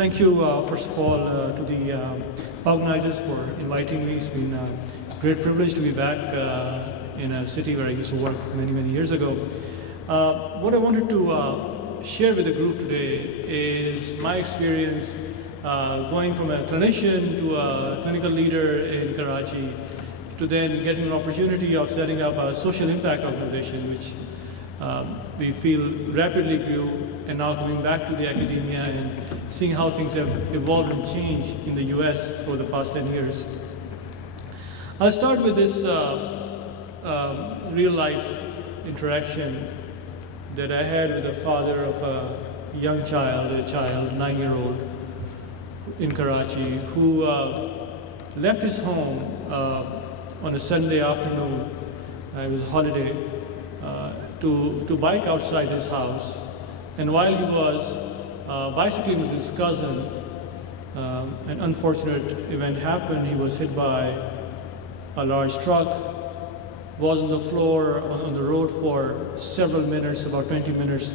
Thank you, first of all, to the organizers for inviting me. It's been a great privilege to be back in a city where I used to work many, many years ago. What I wanted to share with the group today is my experience going from a clinician to a clinical leader in Karachi to then getting an opportunity of setting up a social impact organization, which we feel rapidly grew, and now coming back to the academia and seeing how things have evolved and changed in the US over the past 10 years. I'll start with this real life interaction that I had with the father of a young child, 9-year-old, in Karachi, who left his home on a Sunday afternoon. It was a holiday. To bike outside his house, and while he was bicycling with his cousin, an unfortunate event happened. He was hit by a large truck, was on the floor on the road for several minutes, about 20 minutes,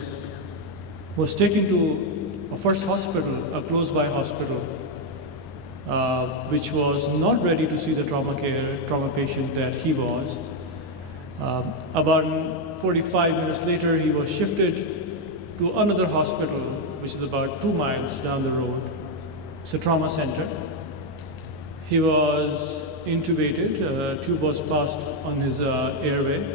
was taken to a first hospital, a close-by hospital, which was not ready to see the trauma patient that he was. About 45 minutes later, he was shifted to another hospital, which is about 2 miles down the road. It's a trauma center. He was intubated, a tube was passed on his airway.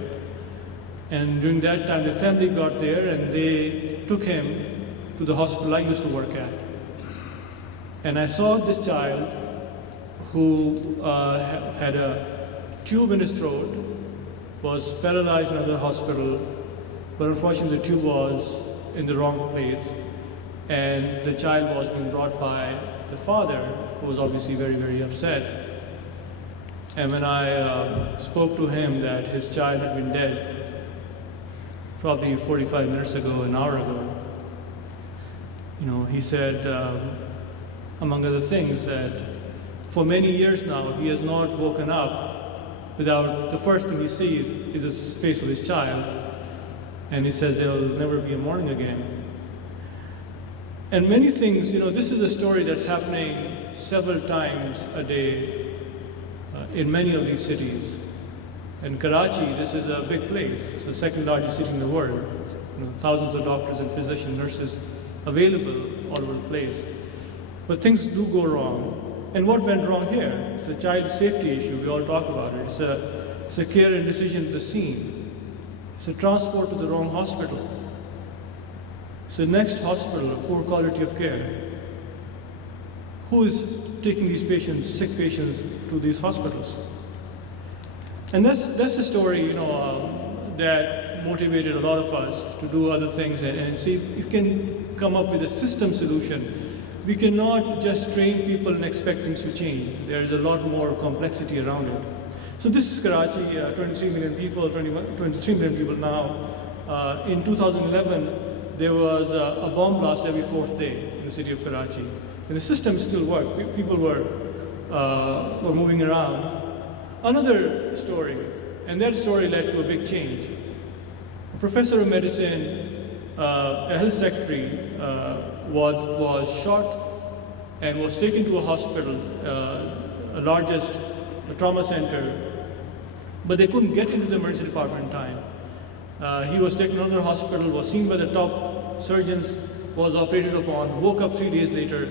And during that time, the family got there and they took him to the hospital I used to work at. And I saw this child who had a tube in his throat, was paralyzed in another hospital, but unfortunately the tube was in the wrong place, and the child was being brought by the father, who was obviously very, very upset. And when I spoke to him that his child had been dead probably 45 minutes ago, an hour ago, he said, among other things, that for many years now he has not woken up without the first thing he sees is the face of his child. And he says there will never be a morning again. And many things, this is a story that's happening several times a day in many of these cities. In Karachi, this is a big place. It's the second largest city in the world. Thousands of doctors and physicians, nurses available all over the place. But things do go wrong. And what went wrong here? It's a child safety issue. We all talk about it. It's a care and decision at the scene. It's a transport to the wrong hospital. It's the next hospital, a poor quality of care. Who is taking these patients, sick patients, to these hospitals? And that's a story, that motivated a lot of us to do other things and see if you can come up with a system solution. We cannot just train people and expect things to change. There's a lot more complexity around it. So this is Karachi, 23 million people, 23 million people now. In 2011, there was a bomb blast every 4th day in the city of Karachi. And the system still worked. People were moving around. Another story, and that story led to a big change. A professor of medicine, a health secretary, was shot and was taken to a hospital, the largest trauma center, but they couldn't get into the emergency department in time. He was taken to another hospital, was seen by the top surgeons, was operated upon, woke up 3 days later,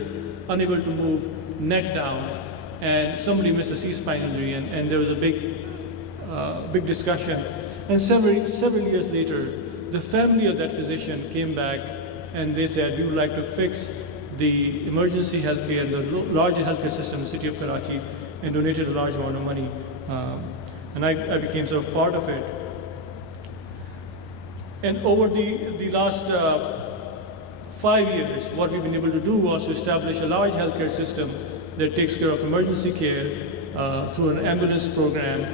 unable to move, neck down, and somebody missed a C-spine injury, and there was a big discussion. And several years later, the family of that physician came back and they said, we would like to fix the emergency healthcare and the larger healthcare system in the city of Karachi, and donated a large amount of money. And I became sort of part of it. And over the last 5 years, what we've been able to do was to establish a large healthcare system that takes care of emergency care through an ambulance program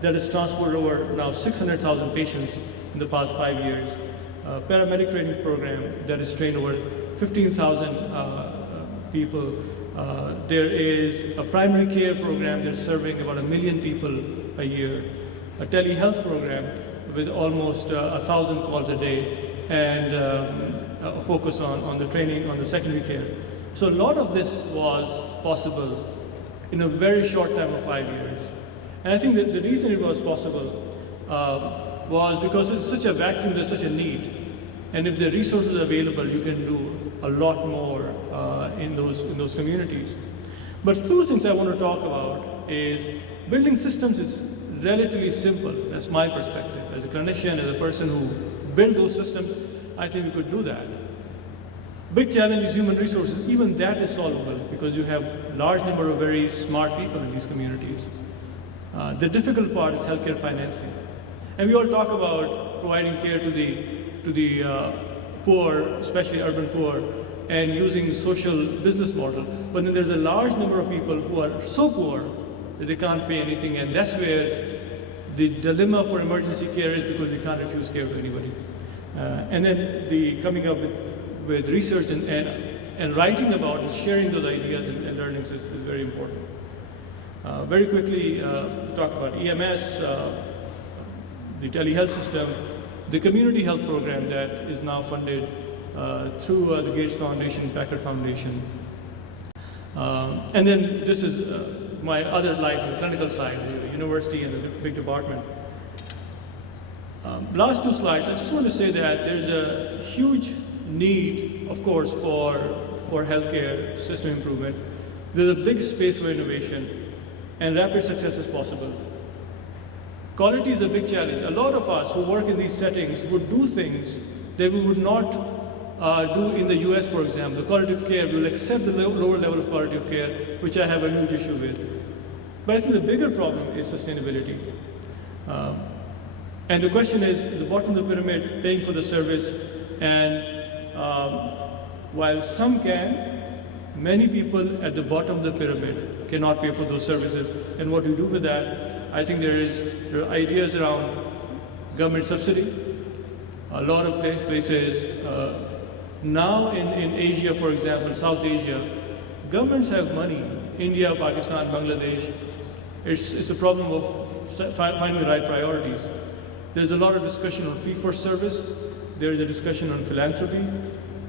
that has transported over now 600,000 patients in the past 5 years. Paramedic training program that has trained over 15,000 people. There is a primary care program that's serving about 1 million people a year. A telehealth program with almost 1,000 calls a day, and a focus on the training on the secondary care. So a lot of this was possible in a very short time of 5 years. And I think that the reason it was possible was because it's such a vacuum, there's such a need. And if the resources are available, you can do a lot more in those communities. But two things I want to talk about is building systems is relatively simple. That's my perspective. As a clinician, as a person who built those systems, I think we could do that. Big challenge is human resources. Even that is solvable because you have large number of very smart people in these communities. The difficult part is healthcare financing. And we all talk about providing care to the poor, especially urban poor, and using social business model. But then there's a large number of people who are so poor that they can't pay anything, and that's where the dilemma for emergency care is, because we can't refuse care to anybody. And then the coming up with research and writing about and sharing those ideas and learnings is very important. Very quickly, talk about EMS, the telehealth system, the community health program that is now funded through the Gates Foundation, Packard Foundation. And then this is my other life on the clinical side, the university and the big department. Last two slides, I just want to say that there's a huge need, of course, for healthcare system improvement. There's a big space for innovation, and rapid success is possible. Quality is a big challenge. A lot of us who work in these settings would do things that we would not do in the US, for example. The quality of care, we will accept the lower level of quality of care, which I have a huge issue with. But I think the bigger problem is sustainability. And the question is the bottom of the pyramid paying for the service? And while some can, many people at the bottom of the pyramid cannot pay for those services. And what do we do with that? I think there are ideas around government subsidy. A lot of places, now in Asia, for example, South Asia, governments have money. India, Pakistan, Bangladesh. It's a problem of finding the right priorities. There's a lot of discussion on fee-for-service. There's a discussion on philanthropy.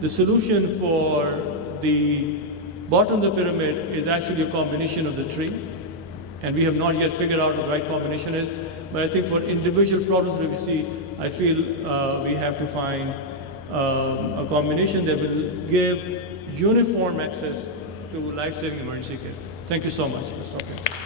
The solution for the bottom of the pyramid is actually a combination of the three. And we have not yet figured out what the right combination is. But I think for individual problems that we see, I feel we have to find a combination that will give uniform access to life-saving emergency care. Thank you so much. Let's stop here.